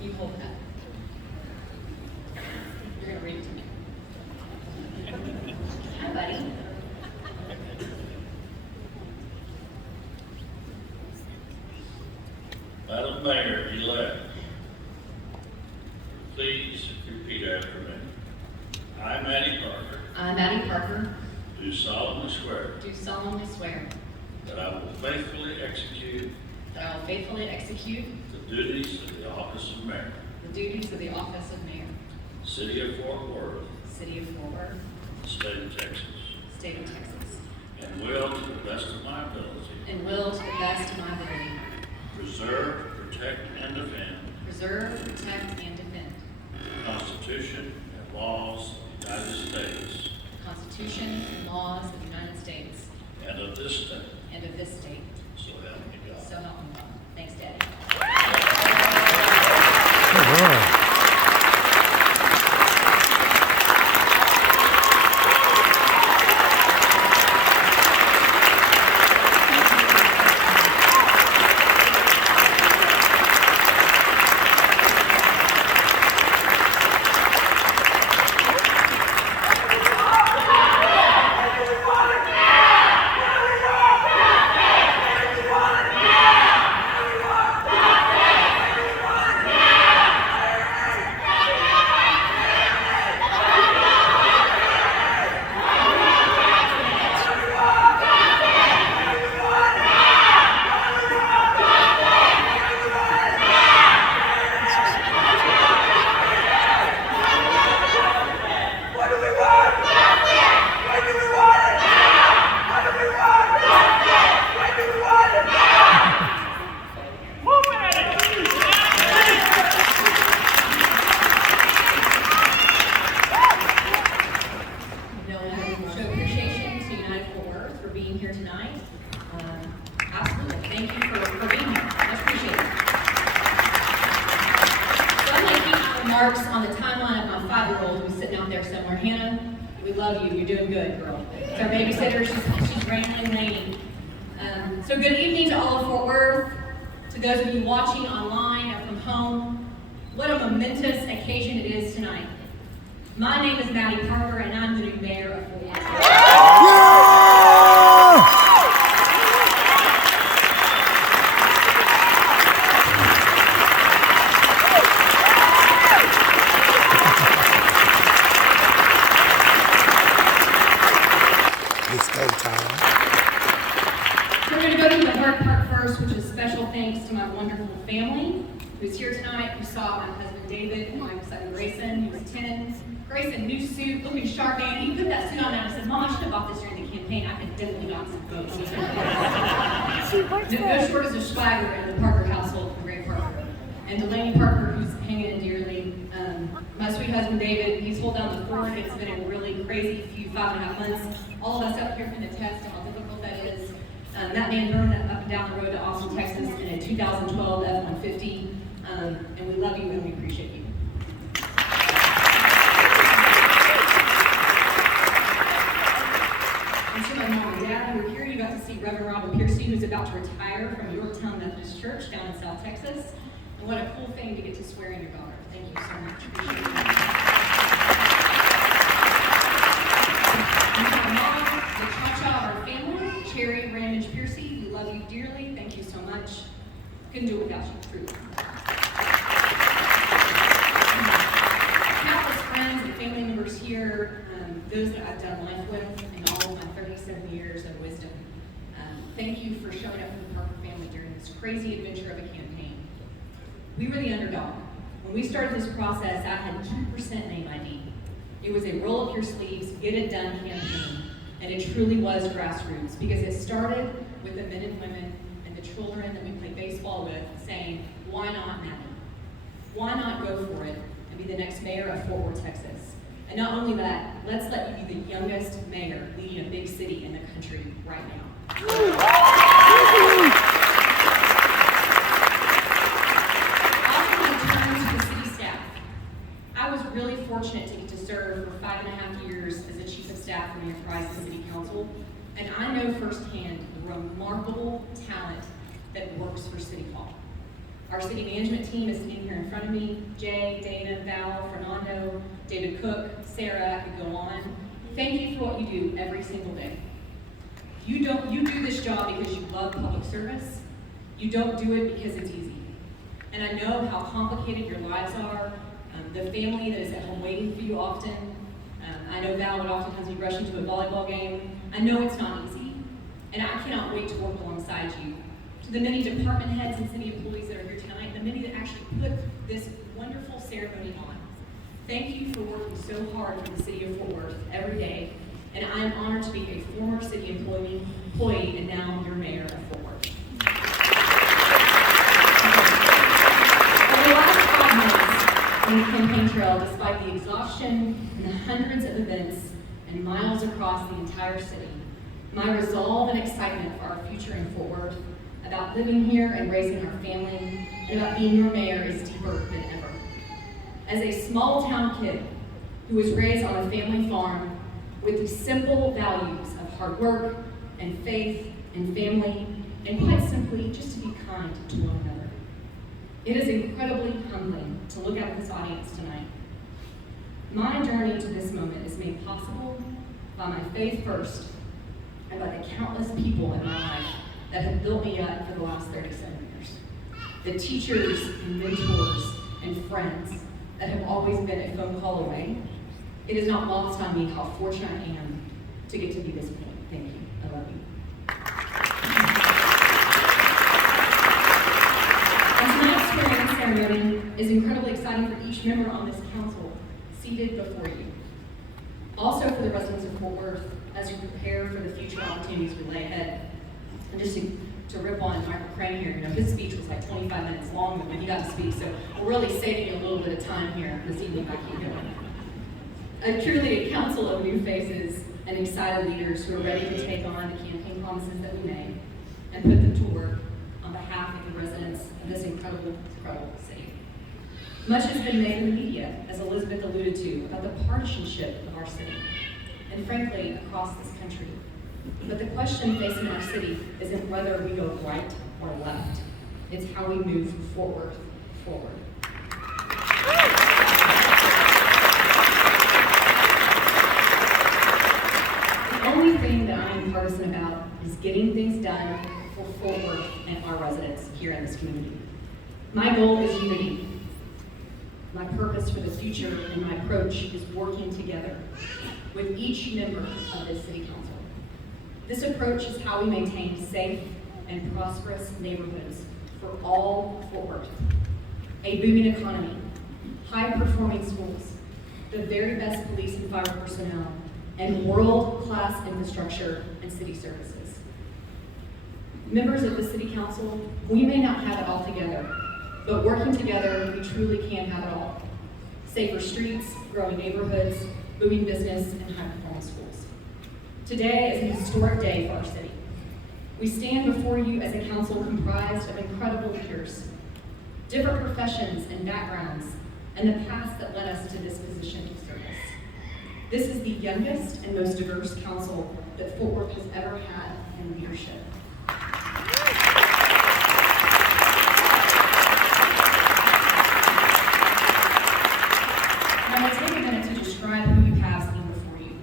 You hold that. You're going to read it to me. Hi, buddy. Madam Mayor-elect, please repeat after me. I, Mattie Parker, I, Mattie Parker, do solemnly swear do solemnly swear that I will faithfully execute that I will faithfully execute the duties of the office of mayor, the duties of the office of mayor, City of Fort Worth, City of Fort Worth, State of Texas, State of Texas, and will, to the best of my ability, and will, to the best of my ability, preserve, protect, and defend preserve, protect, and defend the Constitution and laws of the United States the Constitution and laws of the United States and of this state. and of this state. So help me God. So help me God. Thanks, Daddy. Show appreciation to United Fort Worth for being here tonight. Absolutely. Thank you for being here. Much appreciated. So I'm going to keep my remarks on the timeline of my 5-year-old who's sitting out there somewhere. Hannah, we love you. You're doing good, girl. It's our babysitter. She's wrangling Lainey. So good evening to all of Fort Worth. To those of you watching online or from home, what a momentous occasion it is tonight. My name is Mattie Parker, and I'm the new mayor of Fort Worth. It's go time. So we're going to go to the hard part first, which is special thanks to my wonderful family who's here tonight. You saw my husband David and my son Grayson, who was 10. Grayson, new suit, looking sharp, man. He put that suit on and I said, Mom, I should have bought this during the campaign. I could definitely got some votes. No shortage of swagger in the Parker household from Ray Parker. And Delaney Parker, who's hanging in dearly. My sweet husband David, he's holding down the fort. It's been a really crazy few 5.5 months. All of us up here can attest to how difficult that is. That man burned up and down the road to Austin, Texas in a 2012 F-150. And we love you and we appreciate you. And so my mom and dad, who were here, you got to see Reverend Robin Piercy, who's about to retire from Yorktown Methodist Church down in South Texas. And what a cool thing to get to swear in your daughter. Thank you so much. Appreciate it. And to my mom, the cha-cha of our family, Cherry Ramage Piercy, we love you dearly. Thank you so much. Couldn't do it without you, truly. Countless friends and family members here, those that I've done life with in all of my 37 years of wisdom. Thank you for showing up for the Parker family during this crazy adventure of a campaign. We were the underdog. When we started this process, I had 2% name ID. It was a roll up your sleeves, get it done campaign. And it truly was grassroots because it started with the men and women and the children that we played baseball with saying, why not Mattie? Why not go for it and be the next mayor of Fort Worth, Texas? And not only that, let's let you be the youngest mayor leading a big city in the country right now. Also, in turn to the city staff, I was really fortunate to get to serve for 5.5 years as the chief of staff for Mayor Price's City Council, and I know firsthand the remarkable talent that works for City Hall. Our city management team is sitting here front of me, Jay, Dana, Val, Fernando, David Cook, Sarah, I could go on. Thank you for what you do every single day. You do this job because you love public service. You don't do it because it's easy. And I know how complicated your lives are, the family that is at home waiting for you often. I know Val would oftentimes be rushing to a volleyball game. I know it's not easy, and I cannot wait to work alongside you. To the many department heads and city employees that are here tonight, and the many that actually put this wonderful ceremony on. Thank you for working so hard for the city of Fort Worth every day, and I am honored to be a former city employee and now your mayor of Fort Worth. Over the last 5 months on the campaign trail, despite the exhaustion and the hundreds of events and miles across the entire city, my resolve and excitement for our future in Fort Worth, about living here and raising our family, and about being your mayor is deeper than ever. As a small town kid who was raised on a family farm with the simple values of hard work and faith and family, and quite simply just to be kind to one another, it is incredibly humbling to look at this audience tonight. My journey to this moment is made possible by my faith first and by the countless people in my life that have built me up for the last 37 years. The teachers and mentors and friends that have always been a phone call away. It is not lost on me how fortunate I am to get to be this point. Thank you. I love you. And tonight's swearing ceremony is incredibly exciting for each member on this council seated before you. Also for the residents of Fort Worth as you prepare for the future opportunities we lay ahead. And just to rip on Michael Crane here, his speech was like 25 minutes long when he got to speak, so we're really saving a little bit of time here this evening by keep going. Truly a council of new faces and excited leaders who are ready to take on the campaign promises that we made and put them to work on behalf of the residents of this incredible city. Much has been made in the media, as Elizabeth alluded to, about the partisanship of our city, and frankly, across this country. But the question facing our city isn't whether we go right or left. It's how we move Fort Worth forward. The only thing that I am partisan about is getting things done for Fort Worth and our residents here in this community. My goal is unity. My purpose for the future and my approach is working together with each member of this city council. This approach is how we maintain safe and prosperous neighborhoods for all of Fort Worth, a booming economy, high-performing schools, the very best police and fire personnel, and world-class infrastructure and city services. Members of the City Council, we may not have it all together, but working together, we truly can have it all. Safer streets, growing neighborhoods, booming business, and high-performing schools. Today is an historic day for our city. We stand before you as a council comprised of incredible leaders, different professions and backgrounds, and the paths that led us to this position of service. This is the youngest and most diverse council that Fort Worth has ever had in leadership. Now, I'm going to take a minute to describe who you have sitting before you.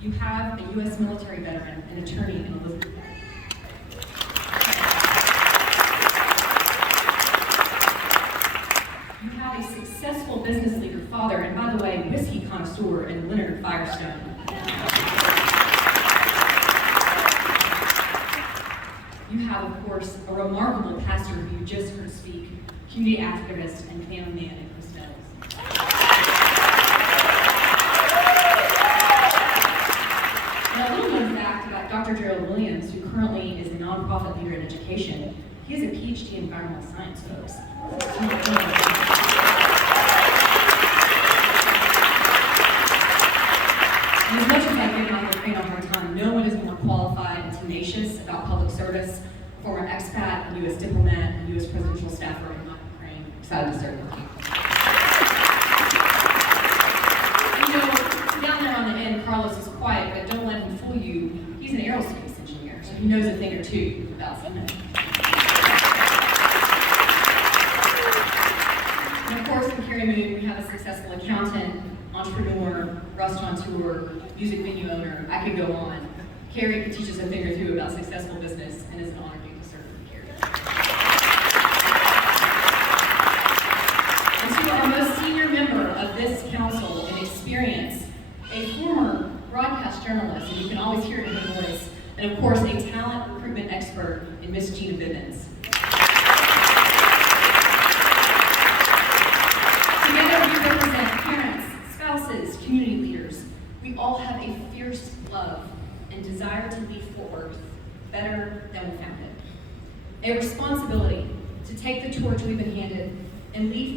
You have a U.S. military veteran and attorney in Elizabeth. You have a successful business leader, father, and by the way, whiskey connoisseur in Leonard Firestone. You have, of course, a remarkable pastor who you just heard speak, community activist and family man in Chris Nettles. Now, a little known fact about Dr. Gerald Williams, who currently is a nonprofit leader in education, he has a PhD in environmental science, folks. And as much as I give Michael Crane a hard time, no one is more qualified and tenacious about public service, former expat, U.S. diplomat, and U.S. presidential staffer, and Michael Crane. Excited to serve with you. Down there on the end, Carlos is quiet, but don't let him fool you. He's an aerospace engineer, so he knows a thing or two about something. to Carrie Moon, we have a successful accountant, entrepreneur, restaurateur, music venue owner. I could go on. Carrie can teach us a thing or two about successful business, and it's an honor to serve with Carrie. And to our most senior member of this council in experience, a former broadcast journalist, and you can always hear it in her voice, and of course, a talent recruitment expert in Miss Gina Bivens. Together we represent parents, spouses, community leaders. We all have a fierce love and desire to leave Fort Worth better than we found it. A responsibility to take the torch we've been handed and lead